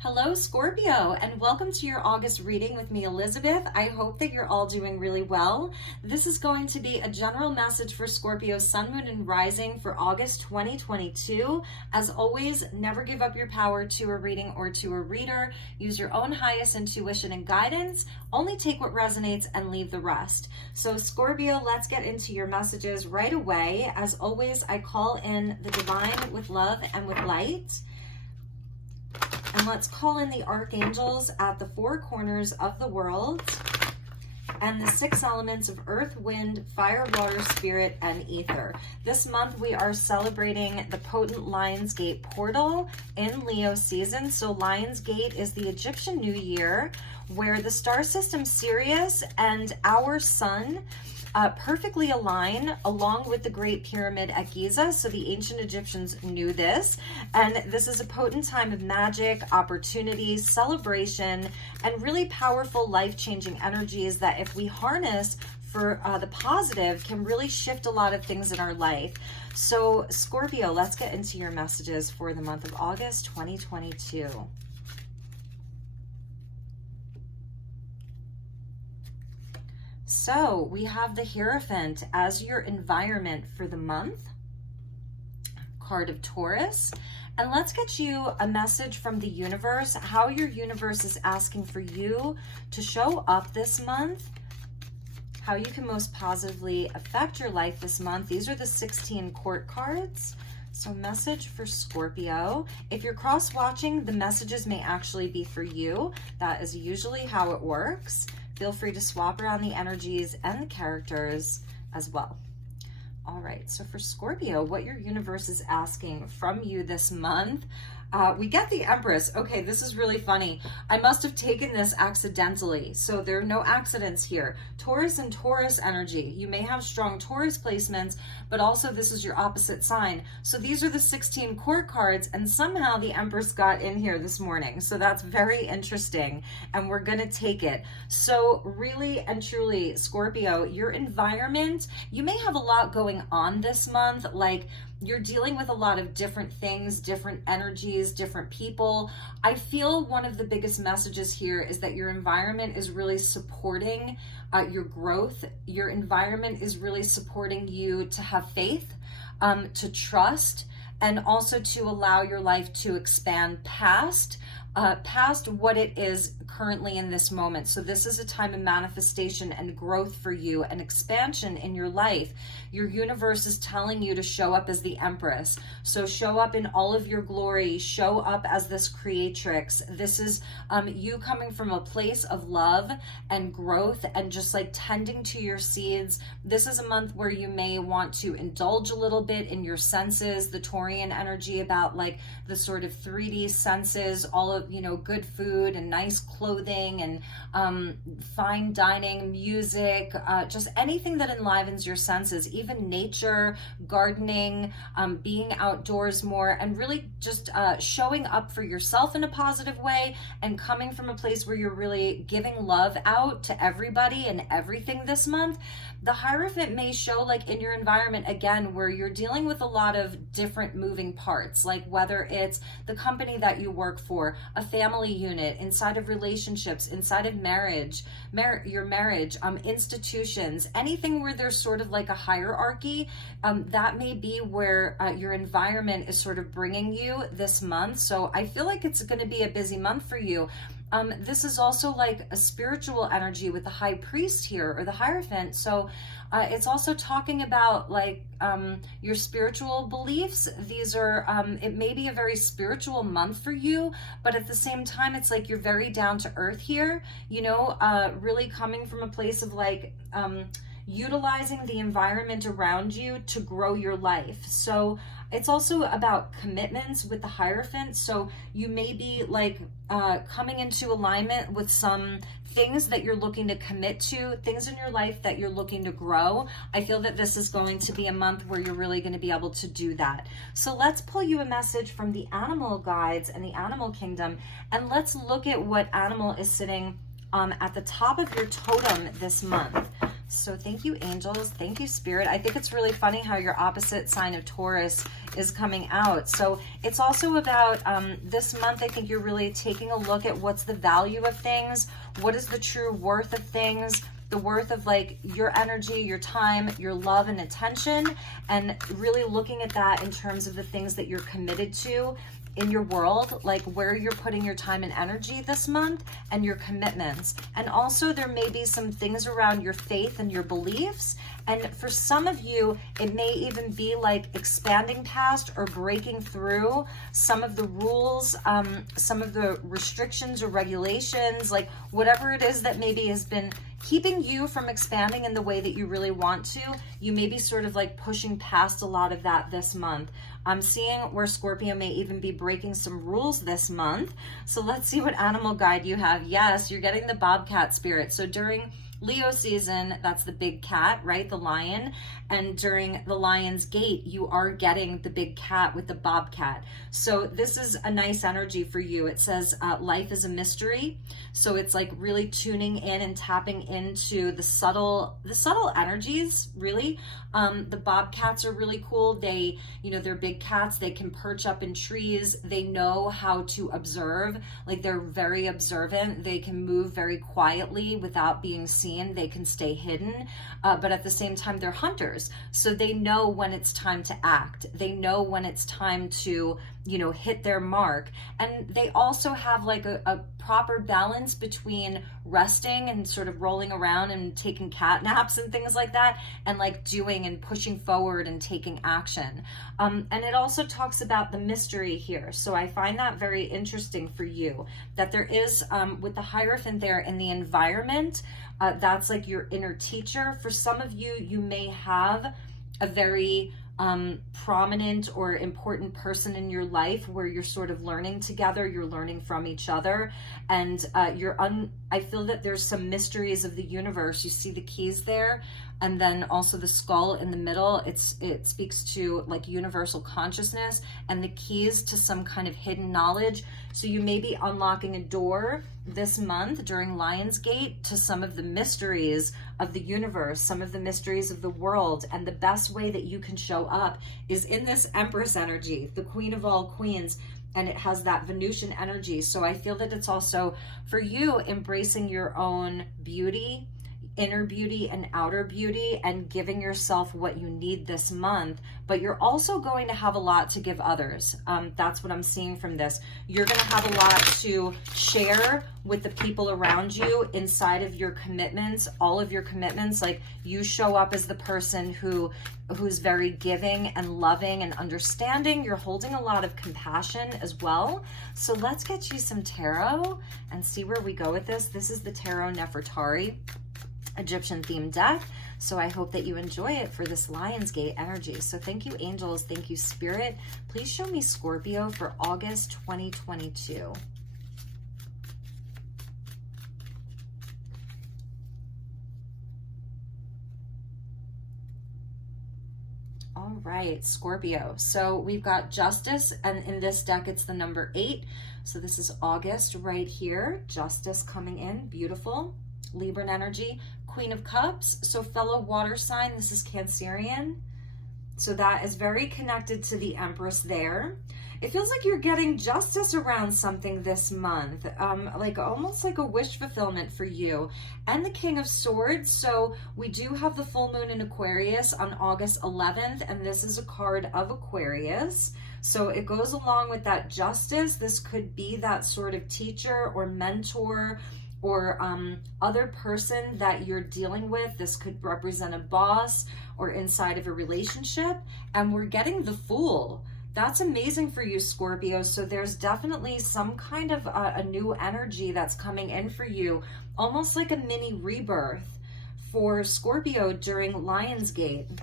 Hello, Scorpio, and welcome to your August reading with me, Elizabeth. I hope that you're all doing really well. This is going to be a general message for Scorpio, Sun, Moon, and Rising for August 2022. As always, never give up your power to a reading or to a reader. Use your own highest intuition and guidance. Only take what resonates and leave the rest. So, Scorpio, let's get into your messages right away. As always, I call in the divine with love and with light. And let's call in the archangels at the four corners of the world and the six elements of earth, wind, fire, water, spirit, and ether. This month we are celebrating the potent Lionsgate portal in Leo season. So Lionsgate is the Egyptian New Year, where the star system Sirius and our sun perfectly align along with the Great Pyramid at Giza. So the ancient Egyptians knew this. And this is a potent time of magic, opportunity, celebration, and really powerful life-changing energies that if we harness for the positive can really shift a lot of things in our life. So Scorpio, let's get into your messages for the month of August 2022. So we have the Hierophant as your environment for the month, card of Taurus. And let's get you a message from the universe, how your universe is asking for you to show up this month, how you can most positively affect your life this month. These are the 16 court cards. So message for Scorpio. If you're cross-watching, the messages may actually be for you. That is usually how it works. Feel free to swap around the energies and the characters as well. All right, so for Scorpio, what your universe is asking from you this month, we get the Empress. Okay, this is really funny. I must have taken this accidentally. So there are no accidents here. Taurus and Taurus energy. You may have strong Taurus placements, but also this is your opposite sign. So these are the 16 court cards, and somehow the Empress got in here this morning. So that's very interesting, and we're going to take it. So really and truly, Scorpio, your environment, you may have a lot going on this month, like you're dealing with a lot of different things, different energies, different people. I feel one of the biggest messages here is that your environment is really supporting your growth. Your environment is really supporting you to have faith, to trust, and also to allow your life to expand past what it is currently in this moment. So this is a time of manifestation and growth for you and expansion in your life. Your universe is telling you to show up as the Empress. So show up in all of your glory, show up as this creatrix. This is you coming from a place of love and growth and just like tending to your seeds. This is a month where you may want to indulge a little bit in your senses, the Taurian energy about like the sort of 3D senses, all of, you know, good food and nice clothing and fine dining, music, just anything that enlivens your senses, even nature, gardening, being outdoors more, and really just showing up for yourself in a positive way and coming from a place where you're really giving love out to everybody and everything this month. The Hierophant may show like in your environment again where you're dealing with a lot of different moving parts, like whether it's the company that you work for, a family unit, inside of relationships, inside of marriage, your marriage, institutions, anything where there's sort of like a hierarchy, that may be where your environment is sort of bringing you this month. So I feel like it's going to be a busy month for you. This is also like a spiritual energy with the High Priest here, or the Hierophant. So it's also talking about like your spiritual beliefs. These are, it may be a very spiritual month for you, but at the same time, it's like you're very down to earth here, you know, really coming from a place of like, utilizing the environment around you to grow your life. So it's also about commitments with the Hierophant. So you may be like coming into alignment with some things that you're looking to commit to, things in your life that you're looking to grow. I feel that this is going to be a month where you're really going to be able to do that. So let's pull you a message from the animal guides and the animal kingdom, and let's look at what animal is sitting at the top of your totem this month. So thank you, angels. Thank you, Spirit. I think it's really funny how your opposite sign of Taurus is coming out. So it's also about this month, I think you're really taking a look at what's the value of things, what is the true worth of things, the worth of like your energy, your time, your love and attention, and really looking at that in terms of the things that you're committed to in your world, like where you're putting your time and energy this month and your commitments. And also there may be some things around your faith and your beliefs. And for some of you, it may even be like expanding past or breaking through some of the rules, some of the restrictions or regulations, like whatever it is that maybe has been keeping you from expanding in the way that you really want to. You may be sort of like pushing past a lot of that this month. I'm seeing where Scorpio may even be breaking some rules this month. So let's see what animal guide you have. Yes, you're getting the bobcat spirit. So during Leo season, that's the big cat, right? The lion. And during the lion's gate, you are getting the big cat with the bobcat. So this is a nice energy for you. It says life is a mystery. So it's like really tuning in and tapping into the subtle energies, really. The bobcats are really cool. They, you know, they're big cats. They can perch up in trees. They know how to observe. Like they're very observant. They can move very quietly without being seen. They can stay hidden, but at the same time, they're hunters. So they know when it's time to act. They know when it's time to, you know, hit their mark. And they also have like a proper balance between resting and sort of rolling around and taking cat naps and things like that, and like doing and pushing forward and taking action. And it also talks about the mystery here. So I find that very interesting for you, that there is, with the Hierophant there in the environment, that's like your inner teacher. For some of you, you may have a very prominent or important person in your life where you're sort of learning together, you're learning from each other, and I feel that there's some mysteries of the universe. You see the keys there, and then also the skull in the middle. It speaks to like universal consciousness and the keys to some kind of hidden knowledge. So you may be unlocking a door this month during Lionsgate to some of the mysteries of the universe, some of the mysteries of the world. And the best way that you can show up is in this Empress energy, the Queen of all queens, and it has that Venusian energy. So I feel that it's also for you embracing your own beauty, inner beauty and outer beauty, and giving yourself what you need this month. But you're also going to have a lot to give others. That's what I'm seeing from this. You're going to have a lot to share with the people around you inside of your commitments, all of your commitments. Like you show up as the person who's very giving and loving and understanding. You're holding a lot of compassion as well. So let's get you some tarot and see where we go with this. This is the Tarot Nefartari Egyptian themed deck. So I hope that you enjoy it for this Lionsgate energy. So thank you, angels. Thank you, Spirit. Please show me Scorpio for August 2022. All right, Scorpio. So we've got Justice, and in this deck, it's the number 8. So this is August right here. Justice coming in, beautiful. Libran energy, Queen of Cups. So fellow water sign, this is Cancerian. So that is very connected to the Empress there. It feels like you're getting justice around something this month, like almost like a wish fulfillment for you. And the King of Swords. So we do have the full moon in Aquarius on August 11th, and this is a card of Aquarius. So it goes along with that justice. This could be that sort of teacher or mentor or other person that you're dealing with. This could represent a boss or inside of a relationship. And we're getting the Fool. That's amazing for you, Scorpio. So there's definitely some kind of a new energy that's coming in for you, almost like a mini rebirth for Scorpio during Lionsgate.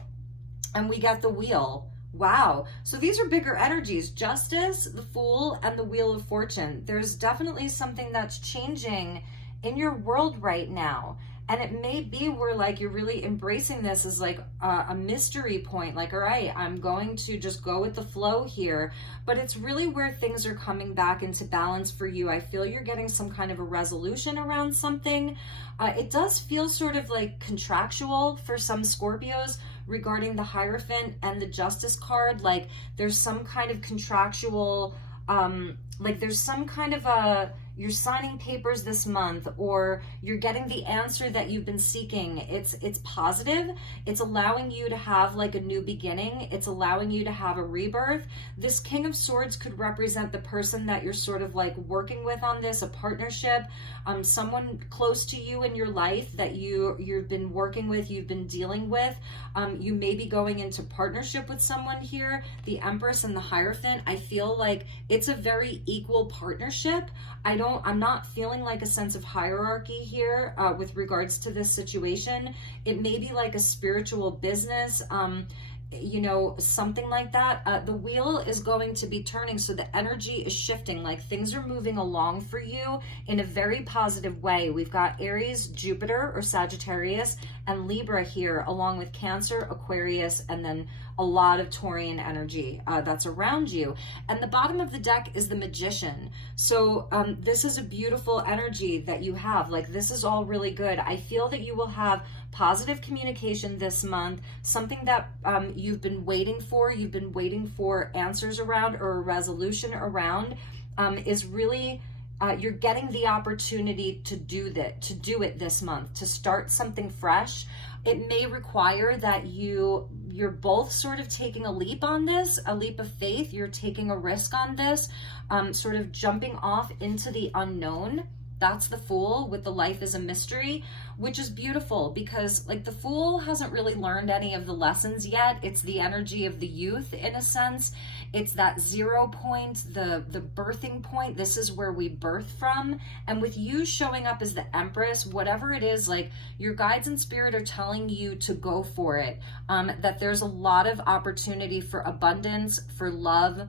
And we get the Wheel. Wow. So these are bigger energies: Justice, the Fool, and the Wheel of Fortune. There's definitely something that's changing in your world right now. And it may be where like you're really embracing this as like a mystery point, like, all right, I'm going to just go with the flow here. But it's really where things are coming back into balance for you. I feel you're getting some kind of a resolution around something. It does feel sort of like contractual for some Scorpios regarding the Hierophant and the Justice card. Like there's some kind of contractual, like there's some kind of you're signing papers this month, or you're getting the answer that you've been seeking. It's positive. It's allowing you to have like a new beginning. It's allowing you to have a rebirth. This King of Swords could represent the person that you're sort of like working with on this, a partnership, someone close to you in your life that you've been working with, you've been dealing with. You may be going into partnership with someone here. The Empress and the Hierophant, I feel like it's a very equal partnership. I'm not feeling like a sense of hierarchy here with regards to this situation. It may be like a spiritual business, you know, something like that. The wheel is going to be turning, so the energy is shifting, like things are moving along for you in a very positive way. We've got Aries, Jupiter or Sagittarius, and Libra here, along with Cancer, Aquarius, and then a lot of Taurian energy that's around you. And the bottom of the deck is the Magician. So this is a beautiful energy that you have. Like this is all really good. I feel that you will have positive communication this month, something that you've been waiting for answers around or a resolution around is really you're getting the opportunity to do it this month, to start something fresh. It may require that you're both sort of taking a leap on this, a leap of faith. You're taking a risk on this, sort of jumping off into the unknown. That's the Fool with the life is a mystery, which is beautiful because like the Fool hasn't really learned any of the lessons yet. It's the energy of the youth in a sense. It's that 0 point, the birthing point. This is where we birth from. And with you showing up as the Empress, whatever it is, like your guides and spirit are telling you to go for it. That there's a lot of opportunity for abundance, for love,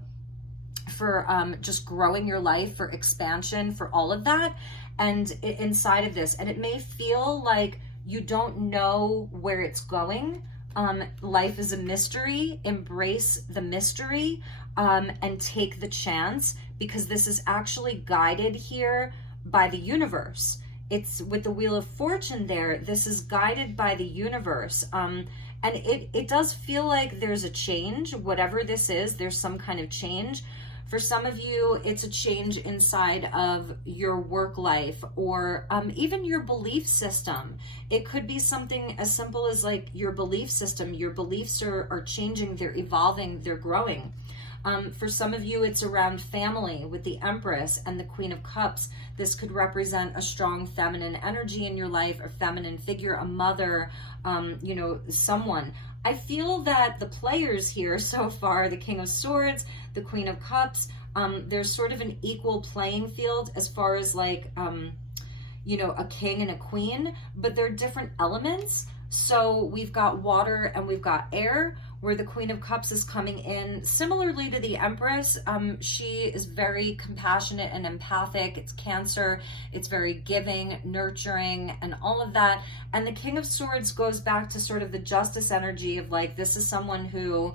for just growing your life, for expansion, for all of that. And inside of this, and it may feel like you don't know where it's going. Life is a mystery. Embrace the mystery and take the chance, because this is actually guided here by the universe. It's with the Wheel of Fortune there. This is guided by the universe. And it does feel like there's a change. Whatever this is, there's some kind of change. For some of you, it's a change inside of your work life or even your belief system. It could be something as simple as like your belief system. Your beliefs are changing, they're evolving, they're growing. For some of you, it's around family with the Empress and the Queen of Cups. This could represent a strong feminine energy in your life, a feminine figure, a mother, you know, someone. I feel that the players here so far, the King of Swords, the Queen of Cups, there's sort of an equal playing field as far as like, you know, a king and a queen, but they're different elements. So we've got water and we've got air, where the Queen of Cups is coming in similarly to the Empress. She is very compassionate and empathic. It's Cancer. It's very giving, nurturing, and all of that. And the King of Swords goes back to sort of the justice energy of like, this is someone who,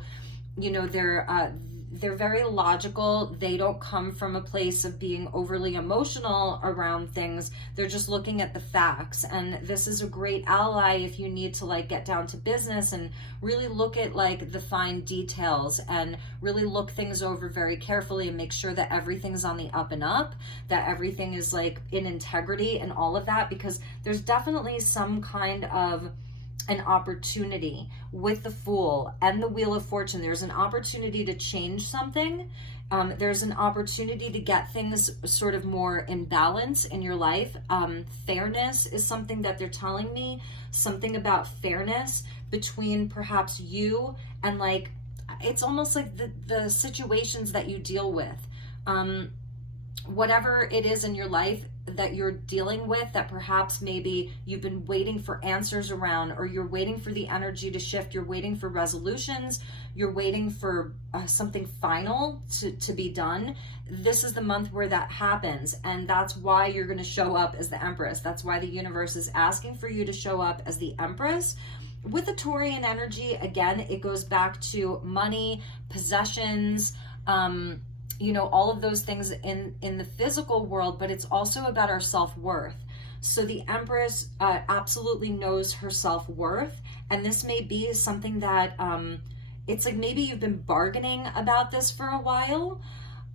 you know, they're very logical. They don't come from a place of being overly emotional around things. They're just looking at the facts. And this is a great ally if you need to like get down to business and really look at like the fine details and really look things over very carefully and make sure that everything's on the up and up, that everything is like in integrity and all of that, because there's definitely some kind of an opportunity with the Fool and the Wheel of Fortune. There's an opportunity to change something. There's an opportunity to get things sort of more in balance in your life. Fairness is something that they're telling me, something about fairness between perhaps you and like, it's almost like the situations that you deal with. Whatever it is in your life that you're dealing with that perhaps maybe you've been waiting for answers around, or you're waiting for the energy to shift, you're waiting for resolutions, you're waiting for something final to be done. this is the month where that happens, and that's why you're going to show up as the Empress. That's why the universe is asking for you to show up as the Empress. With the Taurian energy, again, it goes back to money, possessions, you know, all of those things in the physical world, but it's also about our self-worth. So the Empress absolutely knows her self-worth, and this may be something that it's like maybe you've been bargaining about this for a while.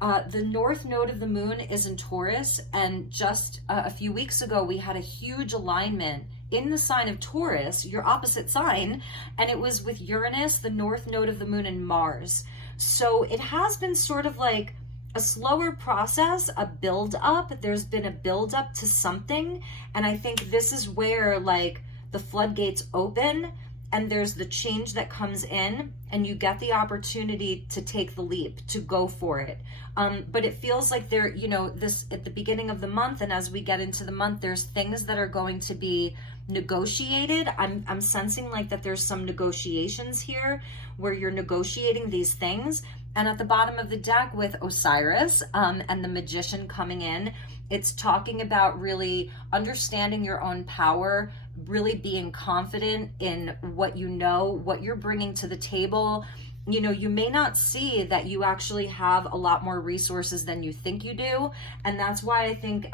The north node of the moon is in Taurus, and just a few weeks ago we had a huge alignment in the sign of Taurus, your opposite sign, and it was with Uranus, the north node of the moon, and Mars. So it has been sort of like a slower process, a build up. There's been a build up to something, and I think this is where like the floodgates open and there's the change that comes in, and you get the opportunity to take the leap, to go for it. But it feels like there, you know, this at the beginning of the month, and as we get into the month, there's things that are going to be negotiated. I'm sensing like that there's some negotiations here where you're negotiating these things. And at the bottom of the deck with Osiris and the Magician coming in, it's talking about really understanding your own power, really being confident in what you know, what you're bringing to the table. You know, you may not see that you actually have a lot more resources than you think you do. And that's why I think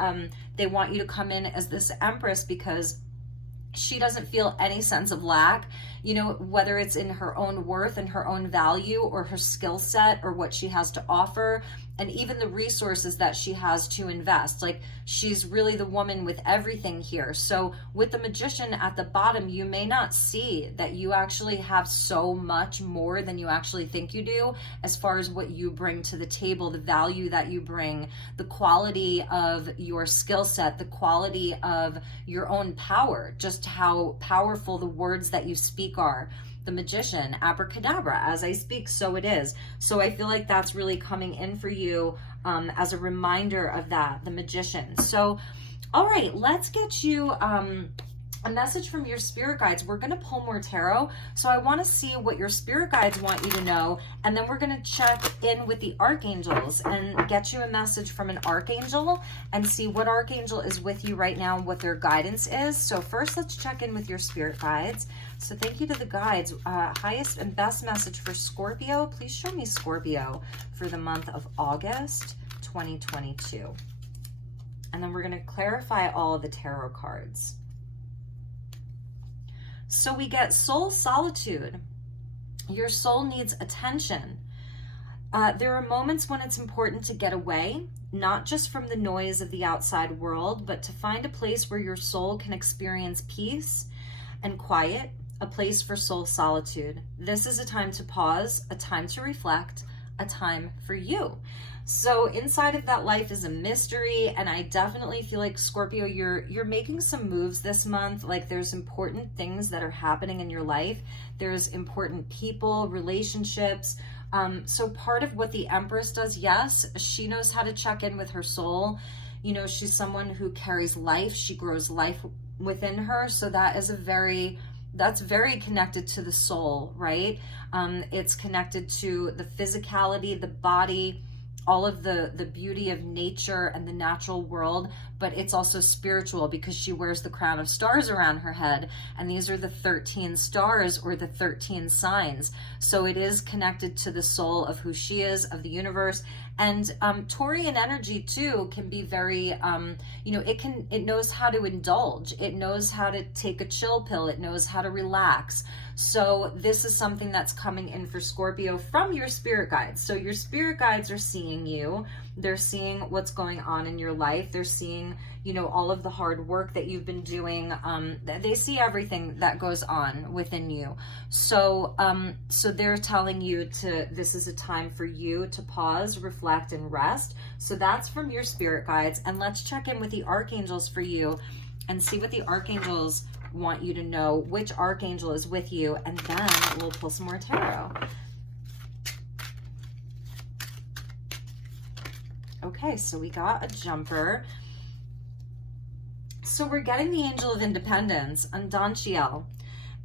they want you to come in as this Empress, because she doesn't feel any sense of lack, you know, whether it's in her own worth and her own value or her skill set or what she has to offer, and even the resources that she has to invest. Like, she's really the woman with everything here. So with the Magician at the bottom, you may not see that you actually have so much more than you actually think you do, as far as what you bring to the table, the value that you bring, the quality of your skill set, the quality of your own power, just how powerful the words that you speak are. The Magician, abracadabra, as I speak, so it is. So I feel like that's really coming in for you as a reminder of that, the Magician. So, all right, let's get you a message from your spirit guides. We're going to pull more tarot. So I want to see what your spirit guides want you to know. And then we're going to check in with the archangels and get you a message from an archangel and see what archangel is with you right now and what their guidance is. So first, let's check in with your spirit guides. So thank you to the guides. Highest and best message for Scorpio. Please show me Scorpio for the month of August 2022. And then we're going to clarify all of the tarot cards. So we get soul solitude. Your soul needs attention. There are moments when it's important to get away, not just from the noise of the outside world, but to find a place where your soul can experience peace and quiet, a place for soul solitude. This is a time to pause, a time to reflect, a time for you. So inside of that life is a mystery, and I definitely feel like, Scorpio, you're making some moves this month. Like, there's important things that are happening in your life. There's important people, relationships. So part of what the Empress does, yes, she knows how to check in with her soul. You know, she's someone who carries life. She grows life within her. So that is that's very connected to the soul, right? It's connected to the physicality, the body, all of the beauty of nature and the natural world, but it's also spiritual because she wears the crown of stars around her head, and these are the 13 stars, or the 13 signs. So it is connected to the soul of who she is, of the universe. And Taurian energy too can be very, you know, it knows how to indulge. It knows how to take a chill pill. It knows how to relax. So this is something that's coming in for Scorpio from your spirit guides. So your spirit guides are seeing you. They're seeing what's going on in your life. They're seeing, you know, all of the hard work that you've been doing. They see everything that goes on within you. So, so they're telling you this is a time for you to pause, reflect, and rest. So that's from your spirit guides. And let's check in with the archangels for you and see what the archangels want you to know, which archangel is with you, and then we'll pull some more tarot. Okay, so we got a jumper. So we're getting the Angel of Independence, Untitled,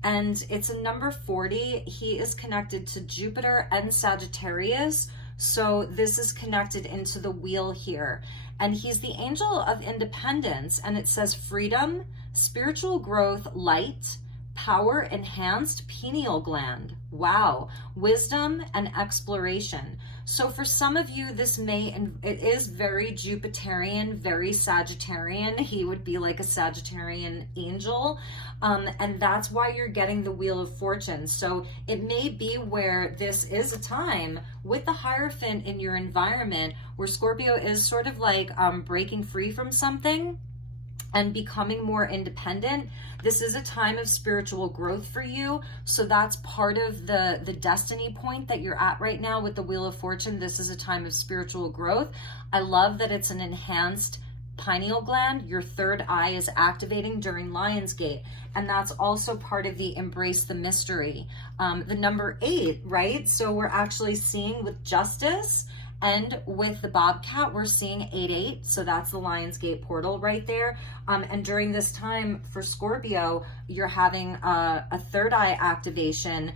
and it's a number 40. He is connected to Jupiter and Sagittarius, So this is connected into the wheel here. And he's the angel of independence. And it says freedom, spiritual growth, light, power enhanced, pineal gland. Wow. Wisdom and exploration. So for some of you, it is very Jupiterian, very Sagittarian. He would be like a Sagittarian angel. And that's why you're getting the Wheel of Fortune. So it may be where this is a time with the Hierophant in your environment where Scorpio is sort of like breaking free from something and becoming more independent. This is a time of spiritual growth for you. So that's part of the destiny point that you're at right now with the Wheel of Fortune. This is a time of spiritual growth. I love that it's an enhanced pineal gland. Your third eye is activating during Lionsgate. And that's also part of the embrace the mystery. The number 8, right? So we're actually seeing with justice, and with the Bobcat, we're seeing 8-8. So that's the Lionsgate portal right there. And during this time for Scorpio, you're having a third eye activation,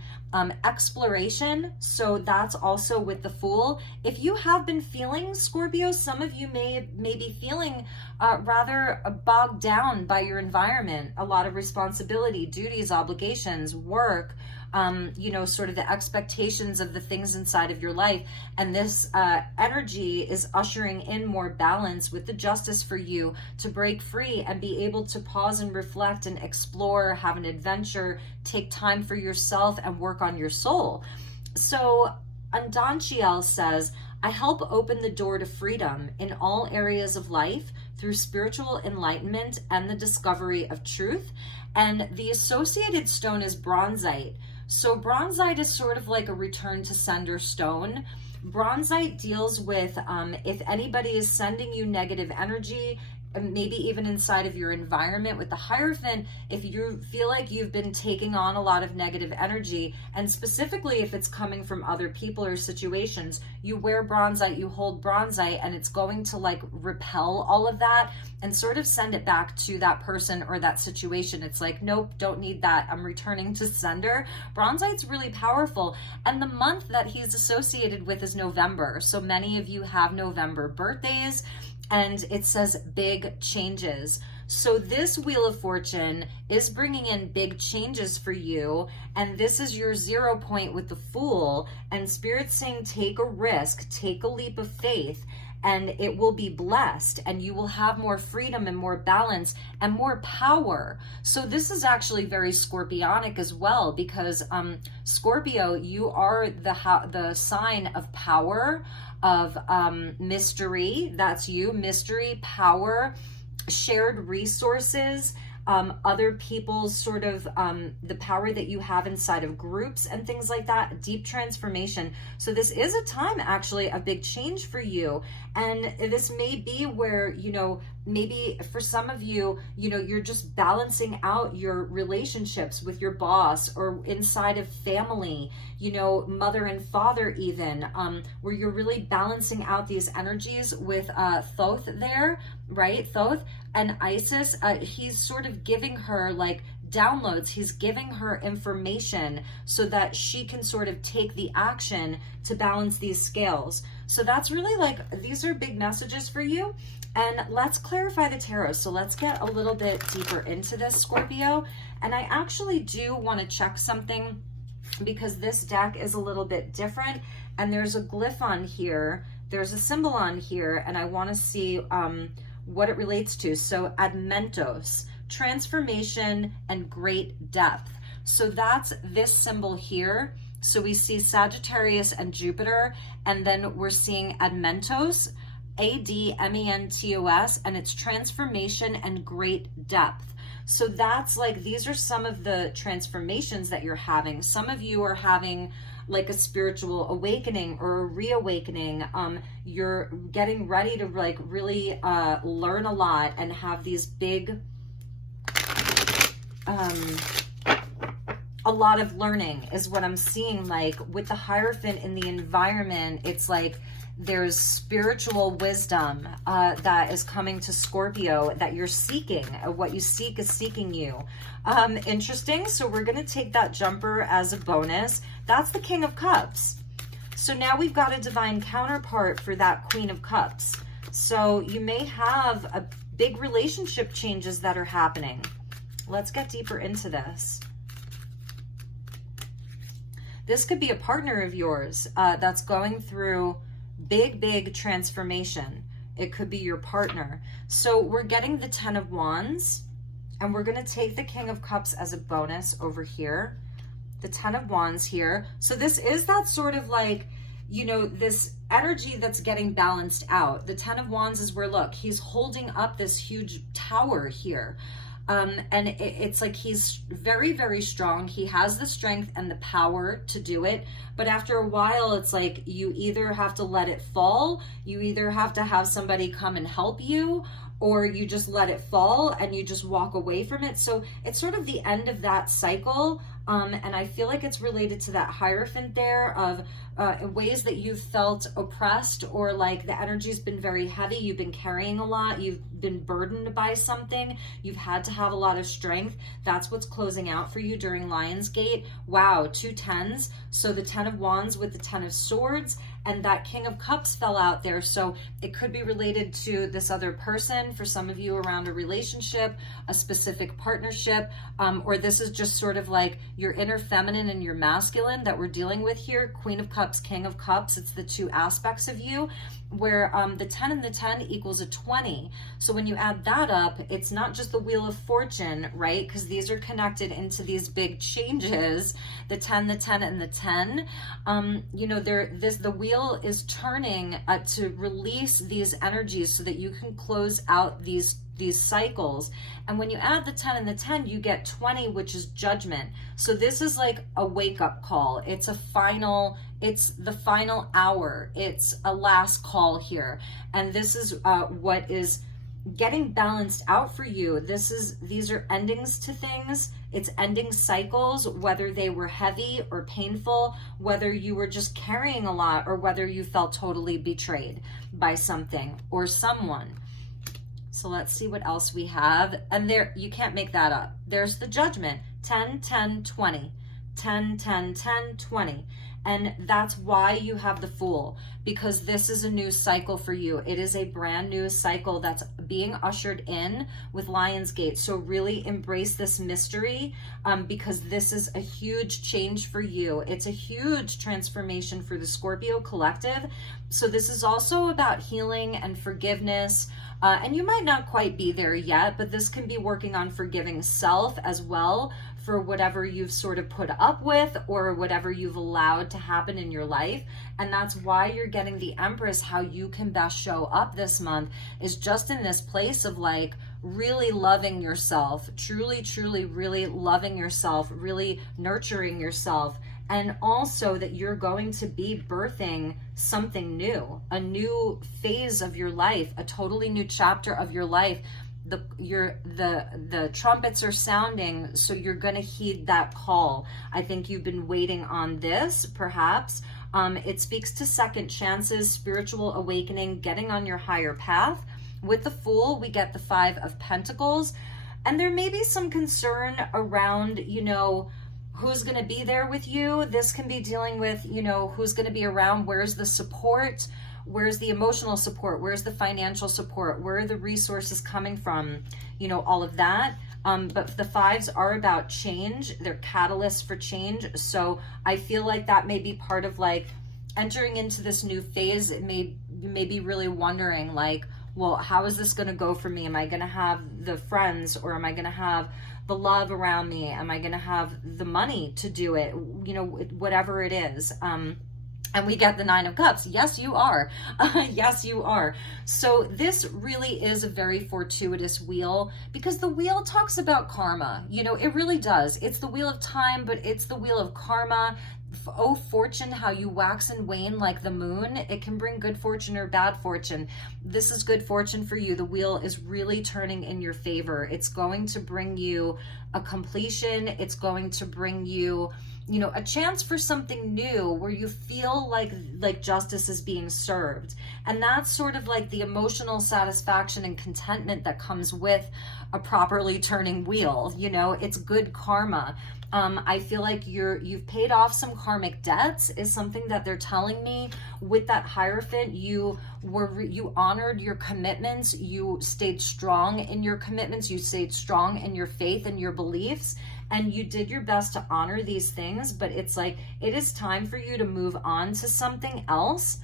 exploration. So that's also with the Fool. If you have been feeling, Scorpio, some of you may be feeling rather bogged down by your environment, a lot of responsibility, duties, obligations, work, sort of the expectations of the things inside of your life. And this energy is ushering in more balance with the justice for you to break free and be able to pause and reflect and explore, have an adventure, take time for yourself and work on your soul. So Andanchiel says, I help open the door to freedom in all areas of life through spiritual enlightenment and the discovery of truth. And the associated stone is Bronzeite. So Bronzeite is sort of like a return to sender stone. Bronzeite deals with if anybody is sending you negative energy, maybe even inside of your environment with the Hierophant, if you feel like you've been taking on a lot of negative energy, and specifically if it's coming from other people or situations, you wear Bronzeite, you hold Bronzeite, and it's going to like repel all of that and sort of send it back to that person or that situation. It's like, nope, don't need that. I'm returning to sender. Bronzeite's really powerful. And the month that he's associated with is November. So many of you have November birthdays. And it says big changes. So this Wheel of Fortune is bringing in big changes for you. And this is your 0 point with the Fool. And Spirit's saying, take a risk, take a leap of faith, and it will be blessed. And you will have more freedom and more balance and more power. So this is actually very Scorpionic as well, because Scorpio, you are the sign of power, of mystery. That's you. Mystery, power, shared resources, other people's sort of the power that you have inside of groups and things like that, deep transformation. So this is a time actually a big change for you. And this may be where, maybe for some of you, you're just balancing out your relationships with your boss or inside of family, mother and father even, where you're really balancing out these energies with Thoth there, right? Thoth and Isis, he's sort of giving her like downloads. He's giving her information so that she can sort of take the action to balance these scales. So that's really like, these are big messages for you. And let's clarify the tarot. So let's get a little bit deeper into this, Scorpio. And I actually do want to check something because this deck is a little bit different. And there's a glyph on here. There's a symbol on here. And I want to see what it relates to. So admentos, transformation and great depth. So that's this symbol here. So we see Sagittarius and Jupiter, and then we're seeing admentos, A-D-M-E-N-T-O-S, and it's transformation and great depth. So that's like, these are some of the transformations that you're having. Some of you are having like a spiritual awakening or a reawakening. You're getting ready to like really learn a lot and have these big, a lot of learning is what I'm seeing. Like with the Hierophant in the environment, it's like there's spiritual wisdom that is coming to Scorpio that you're seeking. What you seek is seeking you. Interesting. So we're going to take that jumper as a bonus. That's the King of Cups. So now we've got a divine counterpart for that Queen of Cups. So you may have a big relationship changes that are happening. Let's get deeper into this. This could be a partner of yours that's going through big transformation. It could be your partner. So we're getting the 10 of Wands, and we're going to take the King of Cups as a bonus over here. The 10 of Wands here. So this is that sort of like, you know, this energy that's getting balanced out. The 10 of Wands is where, look, he's holding up this huge tower here. And it's like he's very strong. He has the strength and the power to do it. But after a while, it's like you either have to let it fall, you either have to have somebody come and help you, or you just let it fall and you just walk away from it. So it's sort of the end of that cycle. And I feel like it's related to that Hierophant there of ways that you've felt oppressed, or like the energy's been very heavy. You've been carrying a lot. You've been burdened by something. You've had to have a lot of strength. That's what's closing out for you during Lionsgate. Wow, 2 10s. So the 10 of Wands with the 10 of Swords, and that King of Cups fell out there. So it could be related to this other person for some of you around a relationship, a specific partnership, or this is just sort of like your inner feminine and your masculine that we're dealing with here. Queen of Cups, King of Cups, it's the 2 aspects of you, where the 10 and the 10 equals a 20. So when you add that up, it's not just the Wheel of Fortune, right? Because these are connected into these big changes, the 10, the 10, and the 10. You know, the wheel is turning to release these energies so that you can close out these cycles. And when you add the 10 and the 10, you get 20, which is Judgment. So this is like a wake-up call. It's the final hour. It's a last call here. And this is what is getting balanced out for you. These are endings to things. It's ending cycles, whether they were heavy or painful, whether you were just carrying a lot, or whether you felt totally betrayed by something or someone. So let's see what else we have. And there, you can't make that up. There's the Judgment, 10, 10, 20, 10, 10, 10, 20. And that's why you have the Fool, because this is a new cycle for you. It is a brand new cycle that's being ushered in with Lionsgate. So really embrace this mystery, because this is a huge change for you. It's a huge transformation for the Scorpio collective. So this is also about healing and forgiveness. And you might not quite be there yet, but this can be working on forgiving self as well for whatever you've sort of put up with or whatever you've allowed to happen in your life. And that's why you're getting the Empress. How you can best show up this month is just in this place of like really loving yourself, truly really loving yourself, really nurturing yourself. And also that you're going to be birthing something new, a new phase of your life, a totally new chapter of your life. The trumpets are sounding, so you're going to heed that call. I think you've been waiting on this, perhaps. It speaks to second chances, spiritual awakening, getting on your higher path. With the Fool, we get the 5 of Pentacles. And there may be some concern around, you know, who's going to be there with you. This can be dealing with, you know, who's going to be around. Where's the support? Where's the emotional support? Where's the financial support? Where are the resources coming from? You know, all of that. But the 5s are about change. They're catalysts for change. So I feel like that may be part of like entering into this new phase. You may be really wondering like, well, how is this going to go for me? Am I going to have the friends, or am I going to have the love around me? Am I going to have the money to do it? You know, whatever it is. And we get the 9 of Cups. Yes, you are. Yes, you are. So this really is a very fortuitous wheel, because the wheel talks about karma. You know, it really does. It's the wheel of time, but it's the wheel of karma. Oh, fortune, how you wax and wane like the moon. It can bring good fortune or bad fortune. This is good fortune for you. The wheel is really turning in your favor. It's going to bring you a completion. It's going to bring you, you know, a chance for something new where you feel like justice is being served. And that's sort of like the emotional satisfaction and contentment that comes with a properly turning wheel. You know, it's good karma. I feel like you've paid off some karmic debts is something that they're telling me. With that Hierophant, you honored your commitments, you stayed strong in your commitments, you stayed strong in your faith and your beliefs, and you did your best to honor these things. But it's like, it is time for you to move on to something else.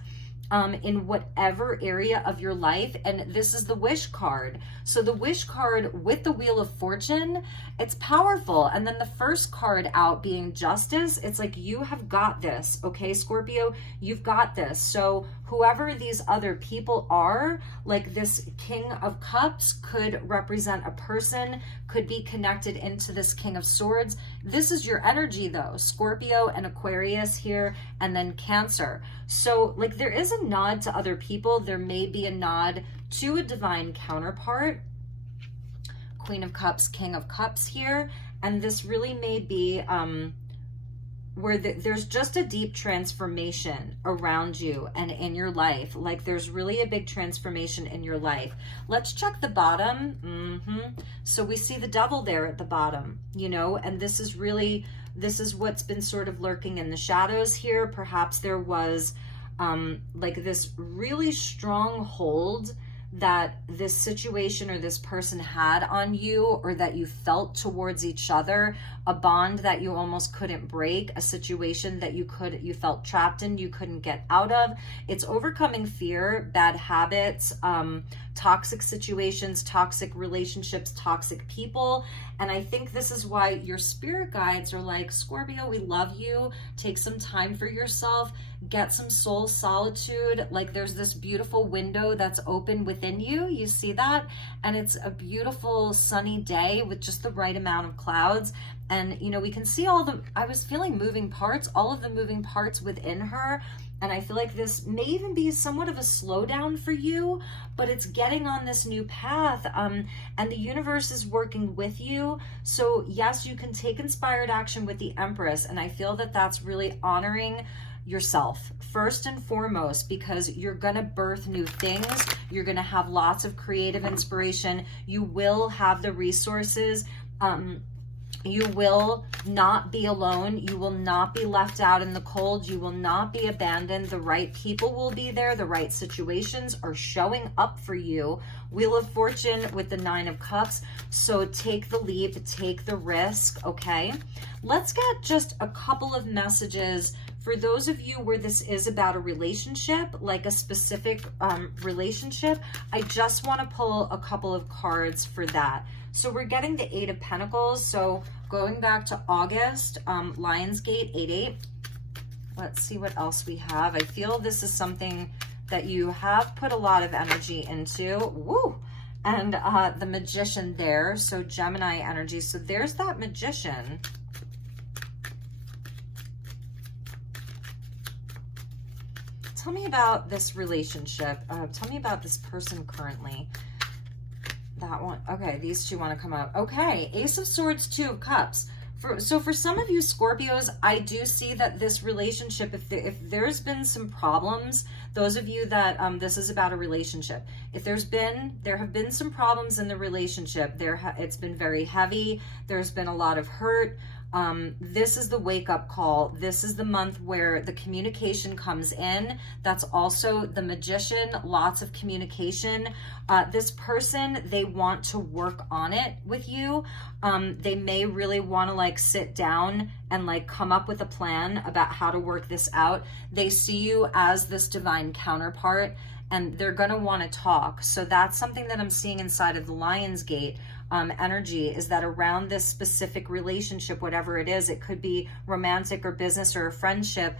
In whatever area of your life. And this is the wish card. So the wish card with the Wheel of Fortune, it's powerful. And then the first card out being Justice, it's like, you have got this, okay, Scorpio, you've got this. So whoever these other people are, like this King of Cups could represent a person, could be connected into this King of Swords. This is your energy though, Scorpio and Aquarius here, and then Cancer. So like, there is a nod to other people. There may be a nod to a divine counterpart, Queen of Cups, King of Cups here. And this really may be where there's just a deep transformation around you and in your life. Like, there's really a big transformation in your life. Let's check the bottom. So we see the Devil there at the bottom, you know, and this is what's been sort of lurking in the shadows here. Perhaps there was like this really strong hold that this situation or this person had on you, or that you felt towards each other, a bond that you almost couldn't break, a situation that you felt trapped in, you couldn't get out of. It's overcoming fear, bad habits, toxic situations, toxic relationships, toxic people. And I think this is why your spirit guides are like, Scorpio, we love you. Take some time for yourself. Get some soul solitude. Like, there's this beautiful window that's open within you. You see that? And it's a beautiful sunny day with just the right amount of clouds. And, you know, we can see I was feeling moving parts, all of the moving parts within her. And I feel like this may even be somewhat of a slowdown for you, but it's getting on this new path. And the universe is working with you. So yes, you can take inspired action with the Empress. And I feel that that's really honoring yourself first and foremost, because you're gonna birth new things. You're gonna have lots of creative inspiration. You will have the resources. You will not be alone. You will not be left out in the cold. You will not be abandoned. The right people will be there. The right situations are showing up for you. Wheel of Fortune with the 9 of Cups. So take the leap, take the risk, okay? Let's get just a couple of messages for those of you where this is about a relationship, like a specific relationship. I just want to pull a couple of cards for that. So we're getting the 8 of Pentacles. So going back to August, Lionsgate 8-8. Let's see what else we have. I feel this is something that you have put a lot of energy into. Woo! And the Magician there. So Gemini energy. So there's that Magician. Tell me about this relationship. Tell me about this person currently. That one. Okay, these two want to come out. Okay, Ace of Swords, 2 of Cups. So for some of you Scorpios, I do see that this relationship, if there's been some problems, those of you that this is about a relationship, if there have been some problems in the relationship, it's been very heavy, there's been a lot of hurt. This is the wake-up call. This is the month where the communication comes in. That's also the Magician, lots of communication. This person, they want to work on it with you. They may really want to like sit down and like come up with a plan about how to work this out. They see you as this divine counterpart, and they're going to want to talk. So that's something that I'm seeing inside of the Lionsgate energy, is that around this specific relationship, whatever it is, it could be romantic or business or a friendship,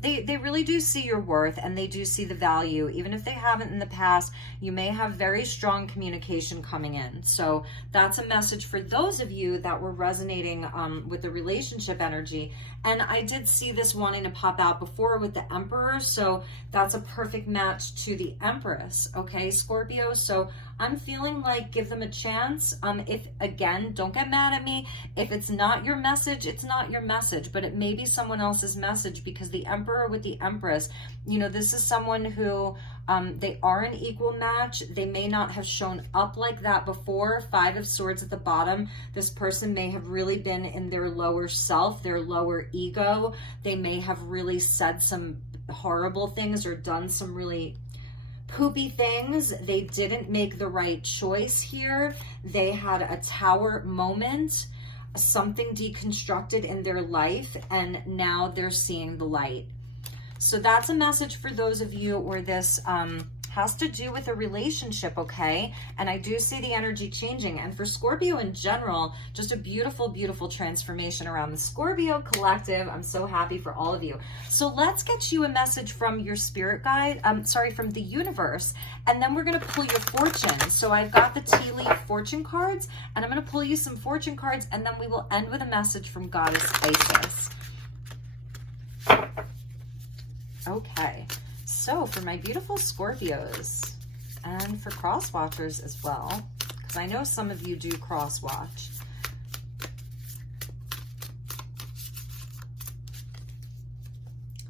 they really do see your worth, and they do see the value. Even if they haven't in the past, you may have very strong communication coming in. So that's a message for those of you that were resonating with the relationship energy. And I did see this wanting to pop out before with the Emperor, so that's a perfect match to the the Empress, okay, Scorpio? So I'm feeling like give them a chance. If, again, don't get mad at me. If it's not your message, it's not your message, but it may be someone else's message, because the Emperor with the Empress, you know, this is someone who, they are an equal match. They may not have shown up like that before. 5 of Swords at the bottom. This person may have really been in their lower self, their lower ego. They may have really said some horrible things or done some really poopy things. They didn't make the right choice here. They had a tower moment, something deconstructed in their life, and now they're seeing the light. So that's a message for those of you where this has to do with a relationship, okay? And I do see the energy changing. And for Scorpio in general, just a beautiful, beautiful transformation around the Scorpio collective. I'm so happy for all of you. So let's get you a message from your spirit guide, from the universe. And then we're gonna pull your fortune. So I've got the tea leaf fortune cards, and I'm gonna pull you some fortune cards, and then we will end with a message from Goddess Isis. Okay, so for my beautiful Scorpios, and for cross watchers as well, because I know some of you do cross watch.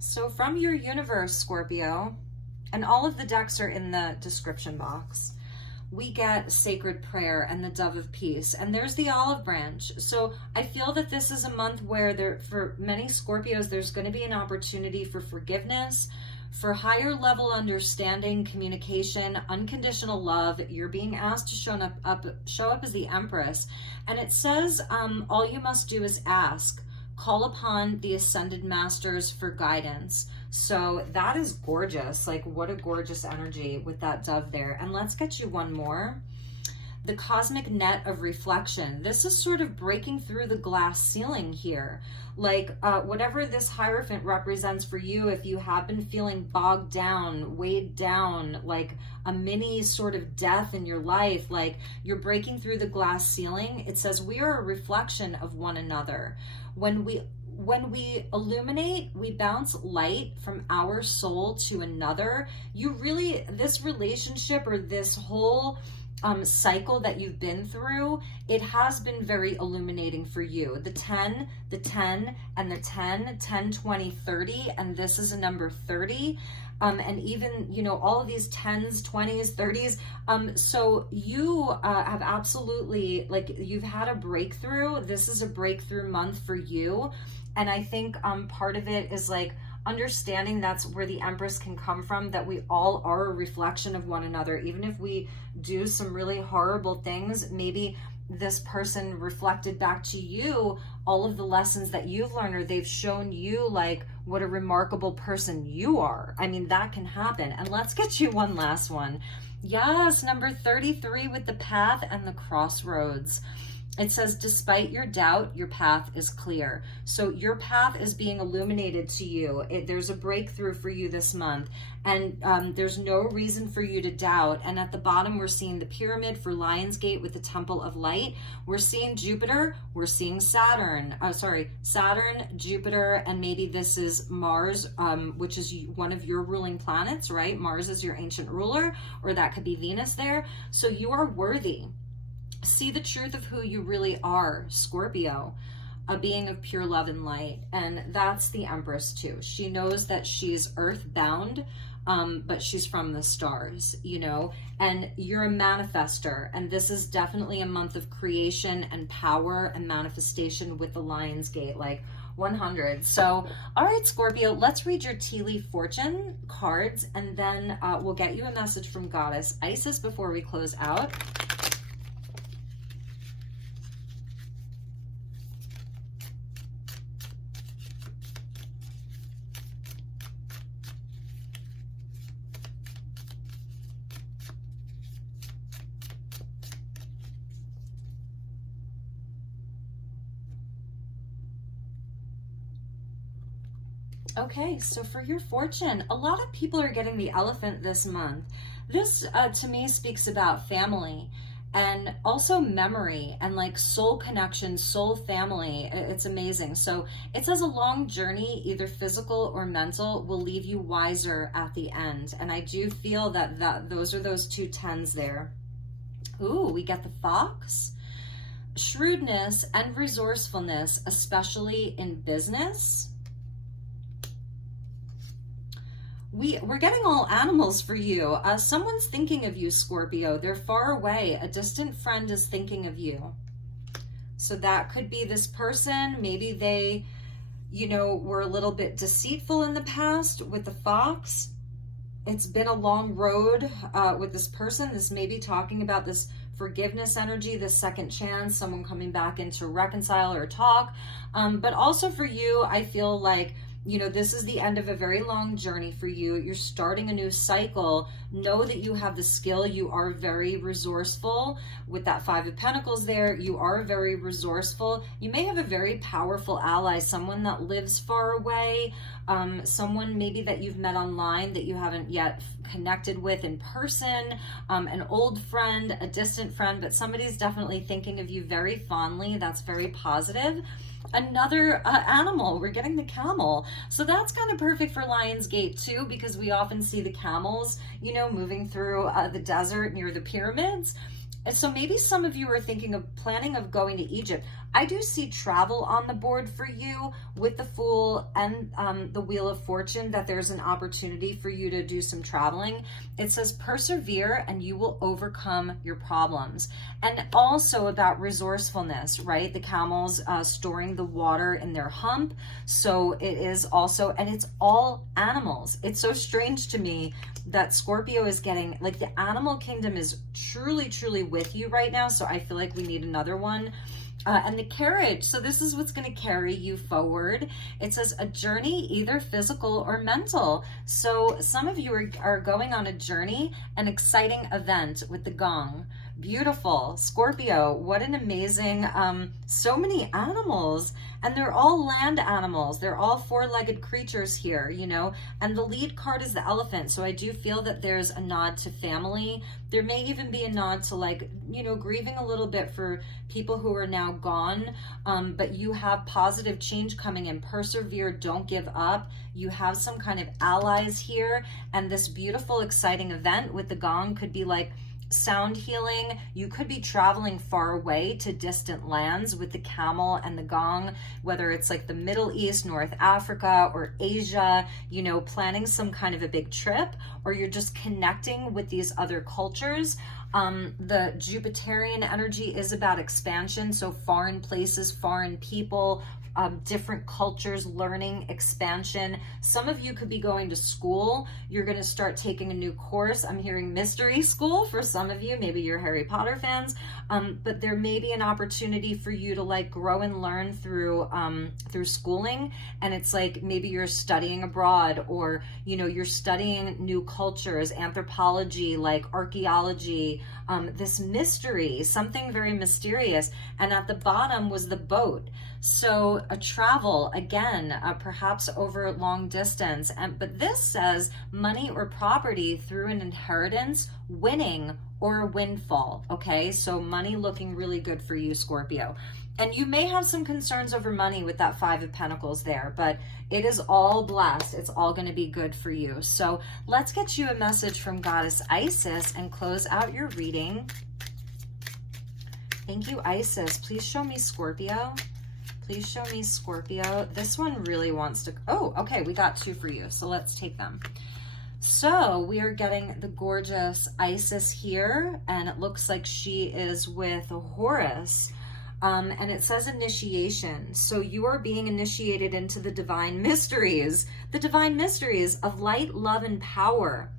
So from your universe, Scorpio, and all of the decks are in the description box, we get Sacred Prayer and the Dove of Peace, and there's the Olive Branch. So I feel that this is a month where for many Scorpios, there's going to be an opportunity for forgiveness, for higher level understanding, communication, unconditional love. You're being asked to show up as the Empress, and it says all you must do is ask. Call upon the Ascended Masters for guidance. So that is gorgeous. Like, what a gorgeous energy with that dove there. And let's get you one more. The Cosmic Net of Reflection. This is sort of breaking through the glass ceiling here. Like, whatever this Hierophant represents for you, if you have been feeling bogged down, weighed down, like a mini sort of death in your life, like you're breaking through the glass ceiling. It says we are a reflection of one another. When we illuminate, we bounce light from our soul to another. This relationship or this whole cycle that you've been through, it has been very illuminating for you. The 10, the 10, and the 10, 10, 20, 30, and this is a number 30. And even, you know, all of these 10s, 20s, 30s. So you have absolutely, like, you've had a breakthrough. This is a breakthrough month for you. And I think part of it is like understanding that's where the Empress can come from, that we all are a reflection of one another. Even if we do some really horrible things, maybe this person reflected back to you all of the lessons that you've learned, or they've shown you like what a remarkable person you are. I mean, that can happen. And let's get you one last one. Yes, number 33 with the Path and the Crossroads. It says, despite your doubt, your path is clear. So your path is being illuminated to you. There's a breakthrough for you this month, and there's no reason for you to doubt. And at the bottom, we're seeing the pyramid for Lionsgate with the Temple of Light. We're seeing Jupiter. We're seeing Saturn, Jupiter, and maybe this is Mars, which is one of your ruling planets, right? Mars is your ancient ruler, or that could be Venus there. So you are worthy. See the truth of who you really are, Scorpio, a being of pure love and light. And that's the Empress too. She knows that she's earthbound, but she's from the stars, you know, and you're a manifester. And this is definitely a month of creation and power and manifestation with the Lionsgate, like 100. So, all right, Scorpio, let's read your tea leaf fortune cards, and then we'll get you a message from Goddess Isis before we close out. Okay, so for your fortune, a lot of people are getting the Elephant this month. This, to me, speaks about family and also memory and like soul connection, soul family. It's amazing. So it says a long journey, either physical or mental, will leave you wiser at the end. And I do feel that those are those two tens there. Ooh, we get the fox. Shrewdness and resourcefulness, especially in business. We're getting all animals for you. Someone's thinking of you, Scorpio. They're far away. A distant friend is thinking of you. So that could be this person. Maybe they, you know, were a little bit deceitful in the past with the fox. It's been a long road with this person. This may be talking about this forgiveness energy, this second chance, someone coming back in to reconcile or talk. But also for you, I feel like, you know, this is the end of a very long journey for you. You're starting a new cycle. Know that you have the skill. You are very resourceful. With that Five of Pentacles there, you are very resourceful. You may have a very powerful ally, someone that lives far away, someone maybe that you've met online that you haven't yet connected with in person, an old friend, a distant friend, but somebody's definitely thinking of you very fondly. That's very positive. Another animal, we're getting the camel. So that's kind of perfect for Lionsgate too, because we often see the camels, you know, moving through the desert near the pyramids. And so maybe some of you are thinking of planning of going to Egypt. I do see travel on the board for you with the Fool and the Wheel of Fortune, that there's an opportunity for you to do some traveling. It says persevere and you will overcome your problems. And also about resourcefulness, right? The camels storing the water in their hump. So it is also, and it's all animals. It's so strange to me that Scorpio is getting, like, the animal kingdom is truly, truly with you right now. So I feel like we need another one. And the carriage, so this is what's going to carry you forward. It says a journey, either physical or mental. So some of you are going on a journey, an exciting event with the gong. Beautiful. Scorpio, what an amazing, so many animals, and they're all land animals. They're all four-legged creatures here, you know, and the lead card is the elephant. So I do feel that there's a nod to family. There may even be a nod to, like, you know, grieving a little bit for people who are now gone, but you have positive change coming in. Persevere, don't give up. You have some kind of allies here, and this beautiful, exciting event with the gong could be like sound healing. You could be traveling far away to distant lands with the camel and the gong, whether it's like the Middle East, North Africa, or Asia, you know, planning some kind of a big trip, or you're just connecting with these other cultures. The Jupiterian energy is about expansion, so foreign places, foreign people, different cultures, learning, expansion. Some of you could be going to school. You're going to start taking a new course. I'm hearing mystery school for some of you. Maybe you're Harry Potter fans, but there may be an opportunity for you to, like, grow and learn through schooling. And it's like maybe you're studying abroad, or, you know, you're studying new cultures, anthropology, like archaeology, this mystery, something very mysterious. And at the bottom was the boat. So a travel, again, perhaps over long distance. But this says money or property through an inheritance, winning, or a windfall. Okay, so money looking really good for you, Scorpio. And you may have some concerns over money with that Five of Pentacles there, but it is all blessed. It's all going to be good for you. So let's get you a message from Goddess Isis and close out your reading. Thank you, Isis. Please show me Scorpio. Please show me Scorpio. This one really wants to, oh, okay, we got two for you, so let's take them. So we are getting the gorgeous Isis here, and it looks like she is with Horus, and it says initiation. So you are being initiated into the divine mysteries of light, love, and power.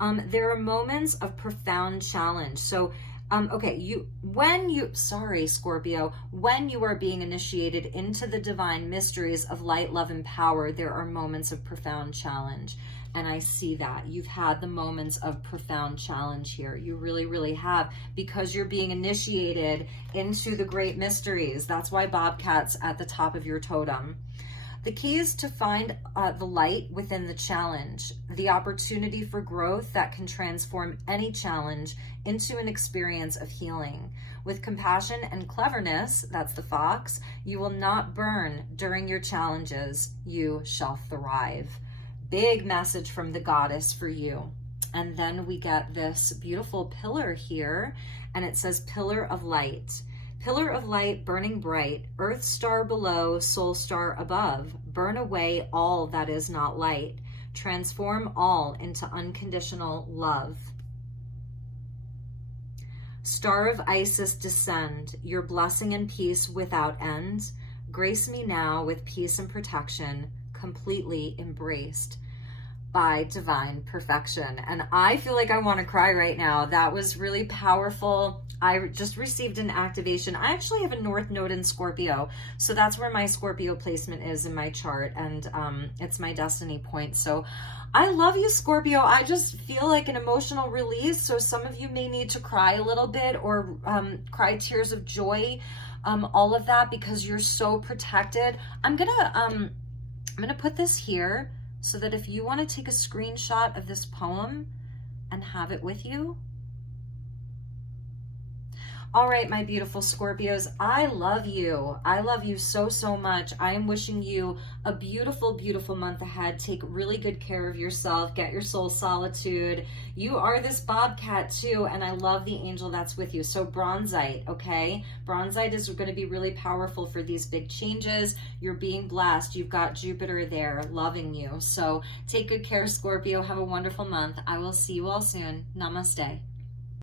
There are moments of profound challenge. So okay, sorry, Scorpio, when you are being initiated into the divine mysteries of light, love, and power, there are moments of profound challenge. And I see that. You've had the moments of profound challenge here. You really, really have, because you're being initiated into the great mysteries. That's why Bobcat's at the top of your totem. The key is to find the light within the challenge, the opportunity for growth that can transform any challenge into an experience of healing. With compassion and cleverness, that's the fox, you will not burn during your challenges. You shall thrive. Big message from the goddess for you. And then we get this beautiful pillar here, and it says pillar of light. Pillar of light burning bright, earth star below, soul star above. Burn away all that is not light. Transform all into unconditional love. Star of Isis descend, your blessing and peace without end. Grace me now with peace and protection, completely embraced by divine perfection. And I feel like I want to cry right now. That was really powerful. I just received an activation. I actually have a North Node in Scorpio, so that's where my Scorpio placement is in my chart, and it's my destiny point. So I love you, Scorpio. I just feel like an emotional release. So some of you may need to cry a little bit, or cry tears of joy, all of that, because you're so protected. I'm gonna put this here so that if you want to take a screenshot of this poem and have it with you. All right, my beautiful Scorpios, I love you. I love you so, so much. I am wishing you a beautiful, beautiful month ahead. Take really good care of yourself. Get your soul solitude. You are this bobcat too, and I love the angel that's with you. So Bronzeite, okay? Bronzeite is going to be really powerful for these big changes. You're being blessed. You've got Jupiter there loving you. So take good care, Scorpio. Have a wonderful month. I will see you all soon. Namaste.